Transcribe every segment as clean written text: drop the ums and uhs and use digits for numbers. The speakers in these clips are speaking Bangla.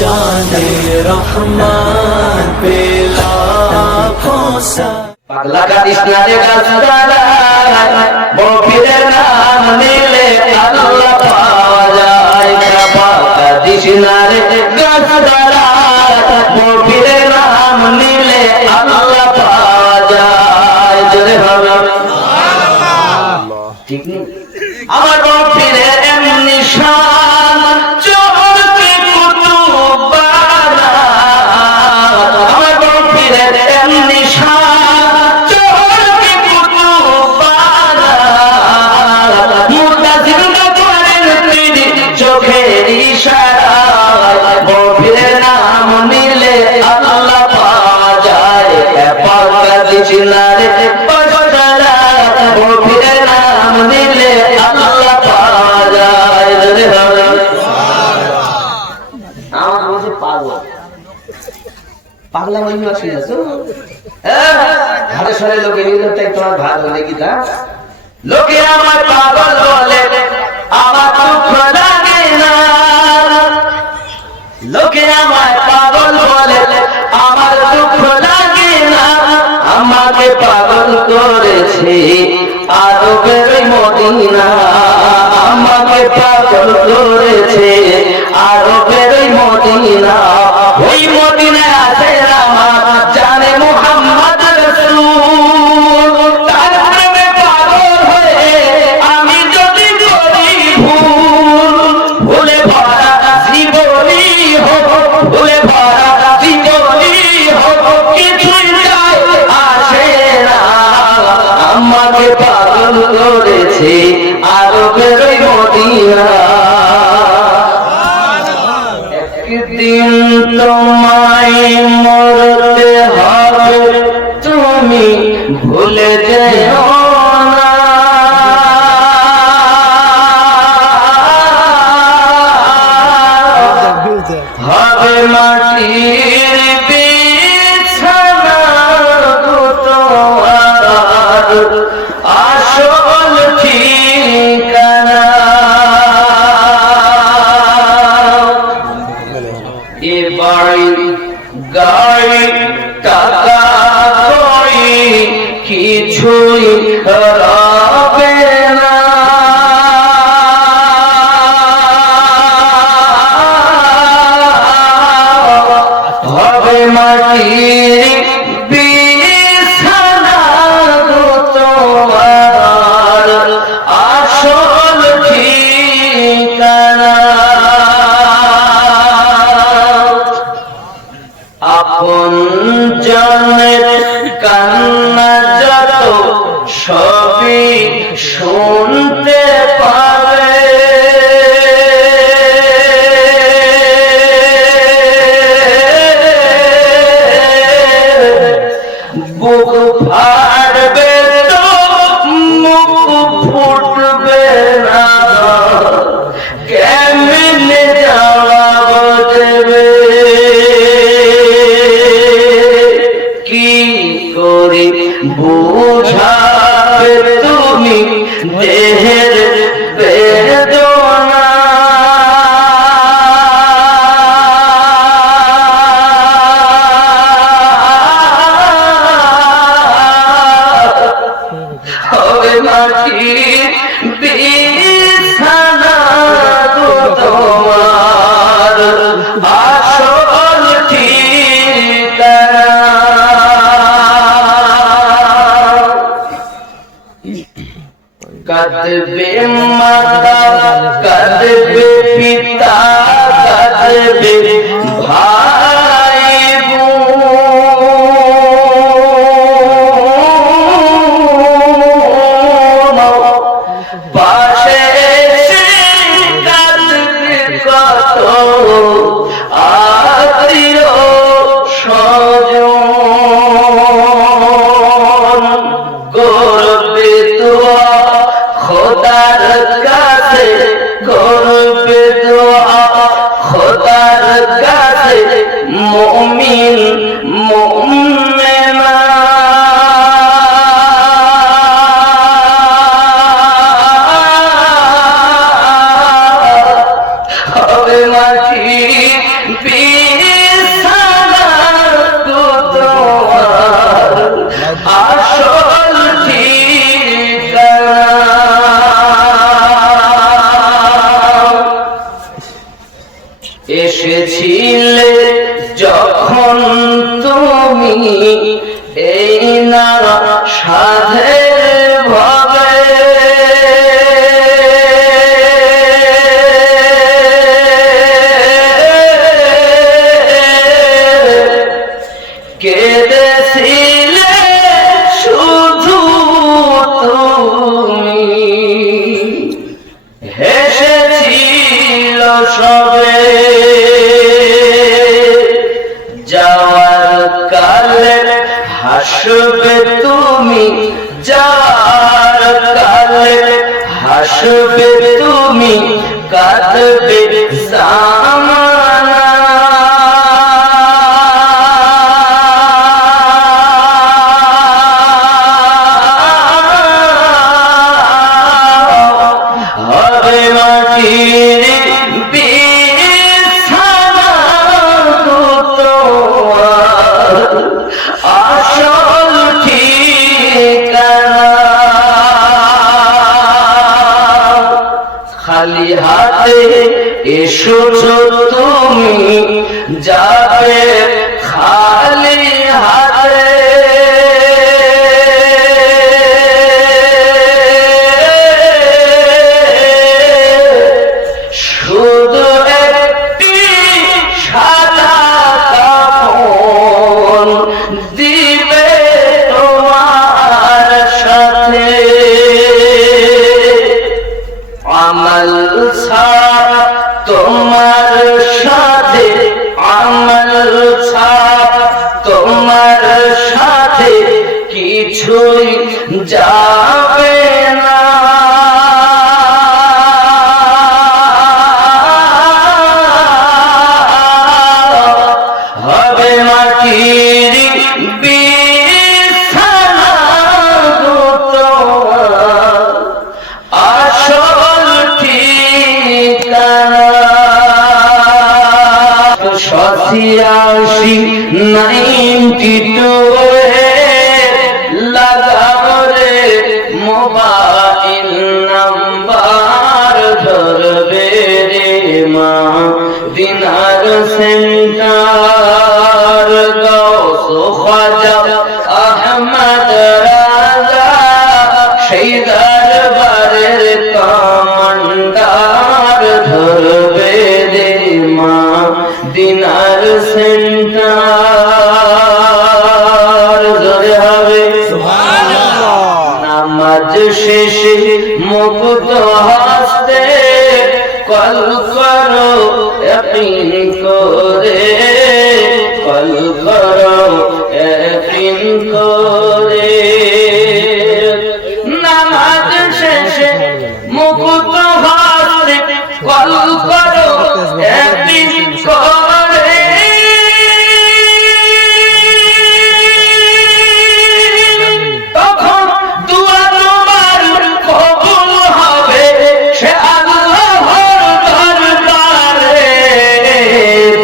जाने रहमान पे लाखों सा পাগলা কাদিস না রে গাছদারা মফিদের নাম নিলে আল্লাহ পাওয়া যায় কাদিস না রে গাছদারা মফিদের নাম নিলে আল্লাহ পাওয়া যায় জোরে হবে সুবহানাল্লাহ ঠিক নেই আমার মফিদের এমনি শান চোরকে কুতুব বানা আমার মফিদের এমনি শান চোখের ইশারায় মফিদের নাম নিলে আল্লাহ পাওয়া যায় পাক কাদিস না রে গাছদারা মফিদের নাম নিলে আল্লাহ পাওয়া যায় জোরে হবে সুবহানাল্লাহ আমার বলছে পাগলা মহিমা শুনেছো ঘরে সরে লোকে নিলটাই তোমার ভাগ হলে কি তা লোকে আমার পাগল বলে আমার দুঃখ লাগে না লোকে আমায় পাগল বলে আমার দুঃখ লাগে না আমাকে পাগল করেছে আরবের মদিনা আমাকে পাগল করেছে আরবের মদিনা ওই মদিনায় আছে আমার জানে মুহাম্মদ রাসূল তার প্রেমে পাগল হয়ে আমি যদি করি ভুল ভুলে ভরা জীবনী হোক ভুলে ভরা জীবনী হোক কিছুই যায় আসে না আমাকে পাগল করেছে আরবের মদিনা একদিন তোমায় মরতে হবে তুমি ভুলে যেও না হবে মাটির বিছানা তোমার আসল ঠিকানা এ বাড়ি গাড়ি টাকা কড়ি কিছুই রবে না হবে মাটির বিছানা তোমার আসল ঠিকানা আপন জনের কান্না যত সবই শুনতে পাবে বুক ফাটবে তো মুখ ফুটবে না কেমনে জবাব দেবে কি করে বুঝাবে তুমি দেহের বেদনা হবে মাটির বিছানা তোমার আসল ঠিকানা কাঁদবে মাতা কাঁদবে পিতা কাঁদবে ভাই বোন পাশে এসে কাঁদবে কত আত্মীয় স্বজন করবে দোয়া খোদার কাছে করবে দোয়া খোদার কাছে মুমিন মুমিনা হবে মাটি এসেছিলে যখন তুমি এই না সাধের ভাবে, কেঁদেছিলে শুধু তুমি, হেসেছিল সবে যাওয়ার কালে, হাসবে তুমি যাওয়ার কালে, হাসবে তুমি কাঁদবে জামানা। হবে মাটির বিছানা তোমার আসল ঠিকানা, খালি হাতে এসেছো তুমি যাবে খালি হাতে, শুধু একটি সাদা কাফন দিবে তোমার সাথে, আমল ছাড়া তোমার সাথে, আমল ছাড়া তোমার সাথে কিছুই যাবে না। হবে মাটির বিছানা তোমার আসল ঠিকানা। 92 লাগাও রে মোবাইল নাম্বার, ধরবে রে মা দিনার সেন্টার, গাউস খাজা আহমদ রাজা সেই দরবারের কমান্ডার, ধরবে রে মা দিনার সেন্টার। জোরে হবে সুবহানাল্লাহ। নামাজ শেষে মুক্ত হস্তে কল করো ইয়াকিন করে, কল করো ইয়াকিন করে, নামাজ শেষে মুক্ত হস্তে কল করো ইয়াকিন করে, তখন দুয়া তোমার কবুল হবে সে আল্লাহর দরবারে,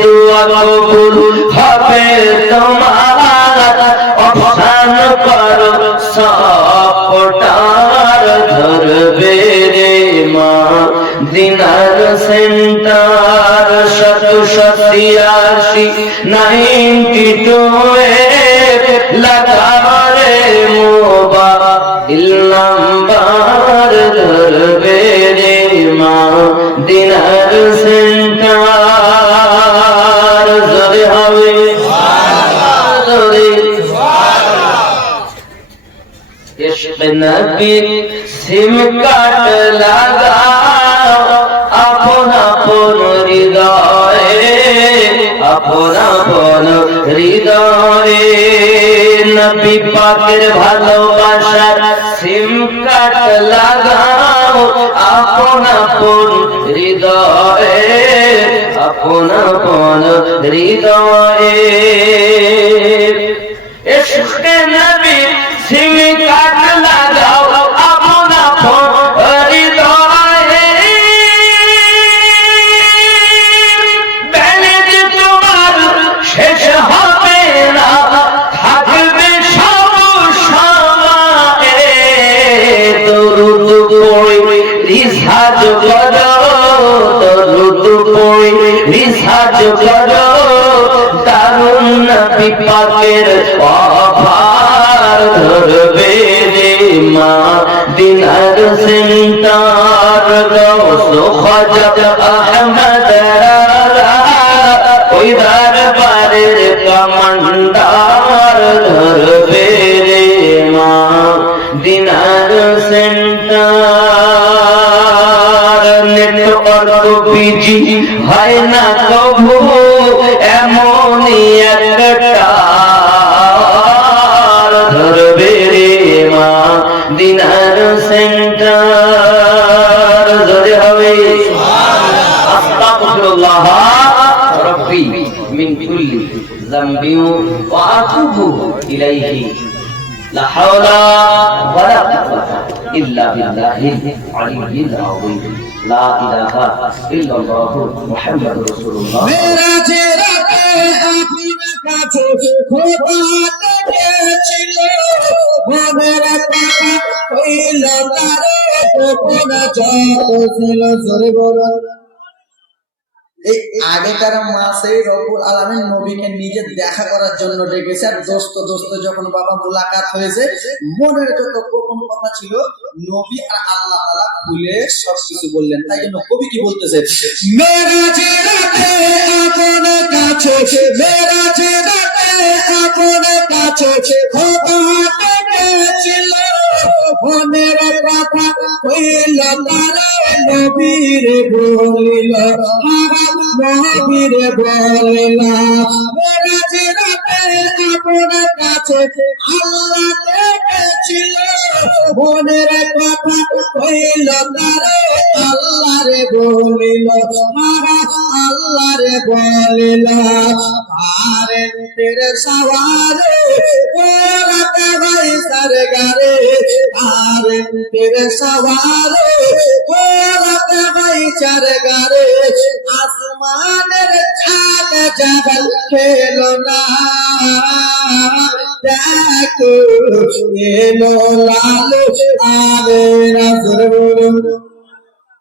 দুয়া কবুল হবে তোমার অবসান করো সাপটার, ধরবে রে মা দিনার সেন্টার। 92 লাগাও রে মোবাইল নাম্বার, ধরবে রে মা দিনার সেন্টার। জোরে হবে জোরে। ইশক নবী সিম কাট লাগাও আপন আপন হৃদয়ে, আপন আপন হৃদয়ে, নবী পাকের ভালোবাসার সিম কাট লাগাও আপন আপন হৃদয়ে, আপন আপন হৃদয়ে। ইশক নবী সিম কাট লাগাও আপন আপন হৃদয়ে, বেনিজ তোমার শেষ হবে না, থাকবে সব সময়ে, দরুদ পড়ে রিসাজ করো, দরুদ পড়ে রিসাজ জিহাদ করো দারুন নবী পাকের অভার ধরবে রে মা দিনার সেন্টার গৌস খাজা আহমদ ওই দরবারের কমান্ডার ধরবে রে মা দিনার সেন্টার নেটওয়ার্ক বিজি হয় না কবু এমনই একটা ধরবে রে মা দিনার সেন্টার ধরে হবে আস্তাগফিরুল্লাহ রব্বি মিন কুল্লি যামবিন ওয়া আতুবু ইলাইহি লা হাওলা ওয়ালা কুওয়াতা ইল্লা বিল্লাহিল আলিয়্যিল আযীম লা ইলাহা ইল্লাল্লাহ মুহাম্মাদুর রাসূলুল্লাহ মেরাজে রাতে আপনার কাছে খোদা ডেকেছিল মনের কথা হইল তারে গোপন ছিল জোরে বলো এই আগেকার মাসে রব্বুল আলামিন নবীকে নিজে দেখা করার জন্য ডেকেছে আর দোস্ত যখন বাবা মুলাকাত হয়েছে মনের যত গোপন কথা ছিল নবী আর আল্লাহ তাআলা খুলে সবকিছু বললেন। তাই জন্য কবি কি বলতেছে, মেরাজে রাতে আপনার কাছে মেরাজে রাতে আপনার কাছে খোদা ডেকেছিল মনের কথা হইল তারে নবীর বলিল নবীর বলিল মেরাজে রাতে আপনার কাছে আল্লাহ ডেকেছিল মনের কথা হইল তারে আল্লাহর বলিল আল্লাহর বলিল আরে তেরে সওয়ারে রাতে ভাই সরগারে আরে তেরে সওয়ারে রাতে ভাই সরগারে আসমানের চাঁদ জগল খেলো না দেখো এলো লালু আরে জোরে বলুন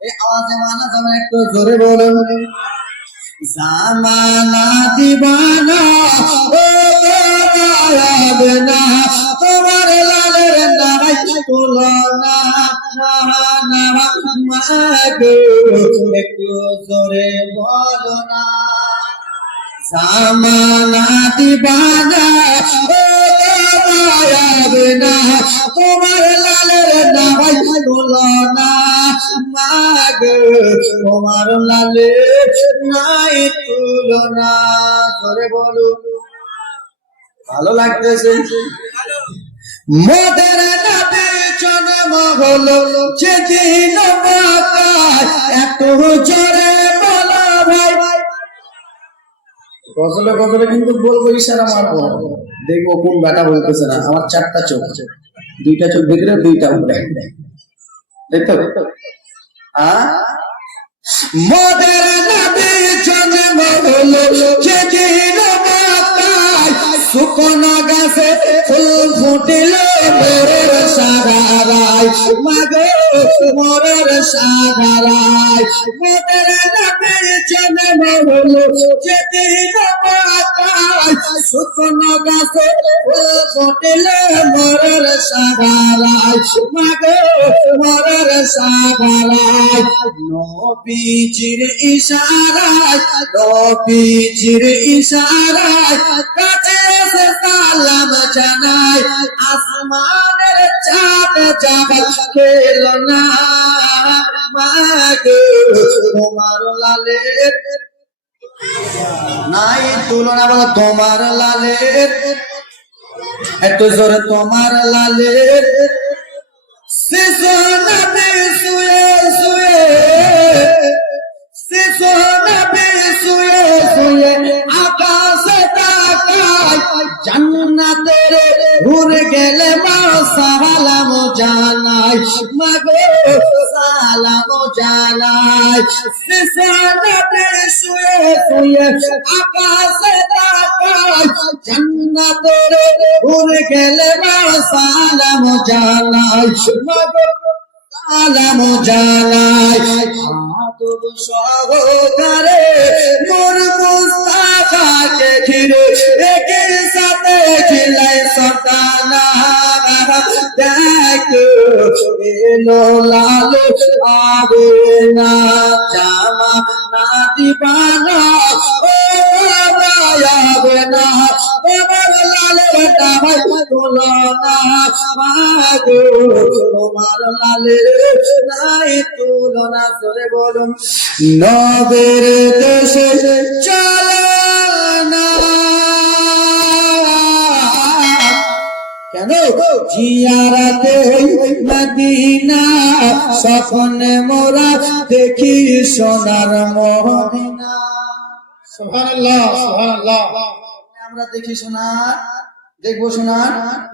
এই আওয়াজে মানা যাবে একটু জোরে বলুন জামানা দিবানা ও না তোমার লালের নাই তুলনা মাগো একটু জোরে বলো না জামানা দিবানা ও না তোমার লালের নাই তুলনা মাগো তোমার লালের নাই তুলনা জোরে বলো ভালো লাগতেছে মোদের নবী জন্ম হলো যেদিন মক্কায় এত জোরে বলো ভাই গজলে কিন্তু বলবো ইশারা মারবো দেখবো কোন বেটা বলতেছে না আমার চারটা চোখ দুইটা চোখ ভিতরে দুইটা উপরে তাই তো মোদের নবী জন্ম হলো যেদিন মক্কায় শুকনো গাছে ফুল ফুটিল মোরের সাগারায় মাগো মোরের সাগারায় মোদের নবী জন্ম হলো যেদিন মক্কায় শুকনো গাছে ফুল ফুটিল মোরের সাগারায় মাগো মোরের সাগারায় নবীজির ইশারায় কাছে এসে সালাম জানাই আসমানের চাঁদ জগল খেলো না মাগো তোমার লালের নাই তুলনা বলো তোমার লালের একটু জোরে তোমার লালের শিশু নবী শুয়ে শুয়ে শিশু নবী শুয়ে শুয়ে আকাশে তাকায় জান্নাতের ঘুরে গেলে মা সালাম জানাই মাগো সালাম জানাই শিশু নবী শুয়ে শুয়ে আকাশে তাকায় জান্নাতের ঘুরে গেলে মা সালাম জানাই মাগো সালাম জানাই আদব সহকারে মোর রে একে সাথে খিলাই সতানা দেখো এলো লালো আবে না জামা না দিবানা ও আবে না এবার লালের দামাই তুলনা মাগো তোমার লালের নাই তুলনা করে বলুন নবের দেশে চলনা কেন জিয়ারাতে মদিনা স্বপ্নে মোরা দেখি সোনার মদিনা সুবহানাল্লাহ সুবহানাল্লাহ আমরা দেখি সোনার দেখবো সোনার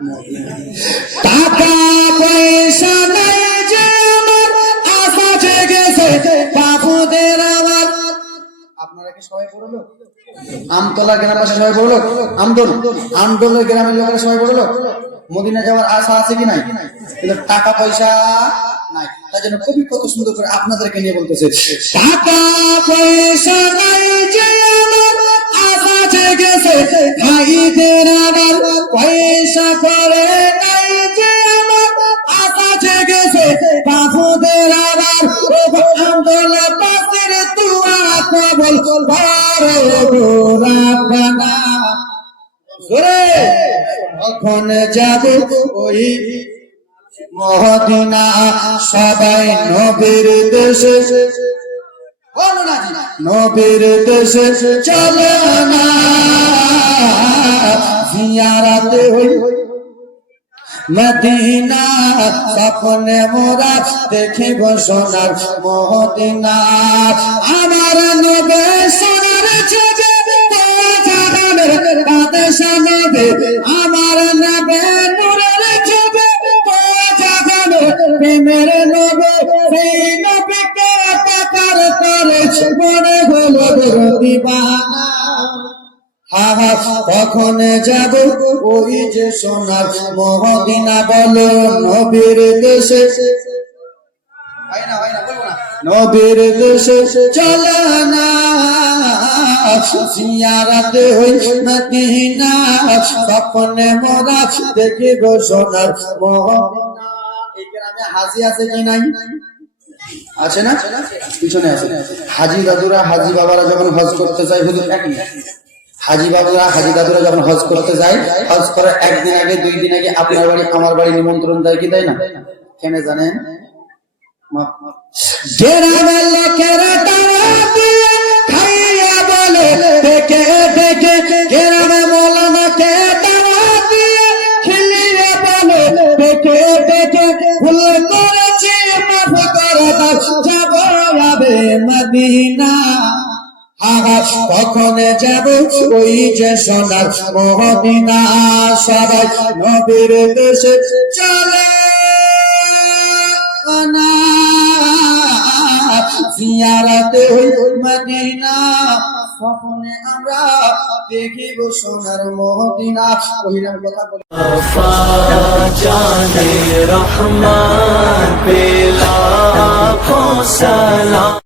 মদিনা টাকা পয়সা নাই যে আমার আশা জেগেছে বাবুদের আমার আপনারা কি সবাই পড়লো আমতলা গ্রামের সবাই পড়লো আমদোলের গ্রামের লোকেরা সবাই পড়লো মদিনা যাওয়ার আশা আছে কি নাই কিন্তু টাকা পয়সা নাই তার জন্য কবি কত সুন্দর করে আপনাদেরকে নিয়ে বলতেছে টাকা পয়সা নাই যে আমার আশা জেগেছে ভাইদের আমার পয়সা করে নাই যে আমার আশা জেগেছে বাবুদের আমার আমদোলা পাশের তুয়া কবল ভারে গোরাবানা কখন যাবে ওই মদিনা সবাই নবীর দেশে নবীর দেশে চলে না জিয়ারাতে হই মদিনা স্বপ্নে মোরা দেখিব সোনার মদিনা আমার নবে সোনার ছবি জাগানের বাদশা নবে আমার নবে নূরের ছবি জাগানের প্রেমের নবে সেই নবীকে তাকার করে মনে হলো দিবানা কখন যাব ওই যে সোনার মদিনা বলো নবীর দেশে নবীর দেশে চলে না জিয়ারাতে হই মদিনা স্বপ্নে মোরা দেখিব সোনার মদিনা এই গ্রামে হাজি আছে কি নাই আছে না পিছনে আছে হাজি দাদুরা হাজি বাবারা যখন হজ করতে যায় হুজুর একই হাজি বাবুরা হাজি দাদুরা যখন হজ করতে যায় হজ করার একদিন আগে 2 দিন আগে আপনার বাড়ি আমার বাড়ি নিমন্ত্রণ দেয় কি দেয় না কেন জানেন গ্রামের লোকেরা তারা দিয়ে খাইয়া বলে দেখে দেখে গ্রামে মৌলানাকে তারা দিয়ে খেলিয়ে বলে দেখে দেখে ভুল করেছি মাফ করে দাও যাব যাবে মদিনা কখন যাব ওই যে সোনার মদিনা সবাই নবীর দেশে চলে না জিয়ারাতে হই মদিনা স্বপ্নে আমরা দেখিব সোনার মদিনা কহিলাম কথা বলে जाने रहमान पे लाखों सलाम।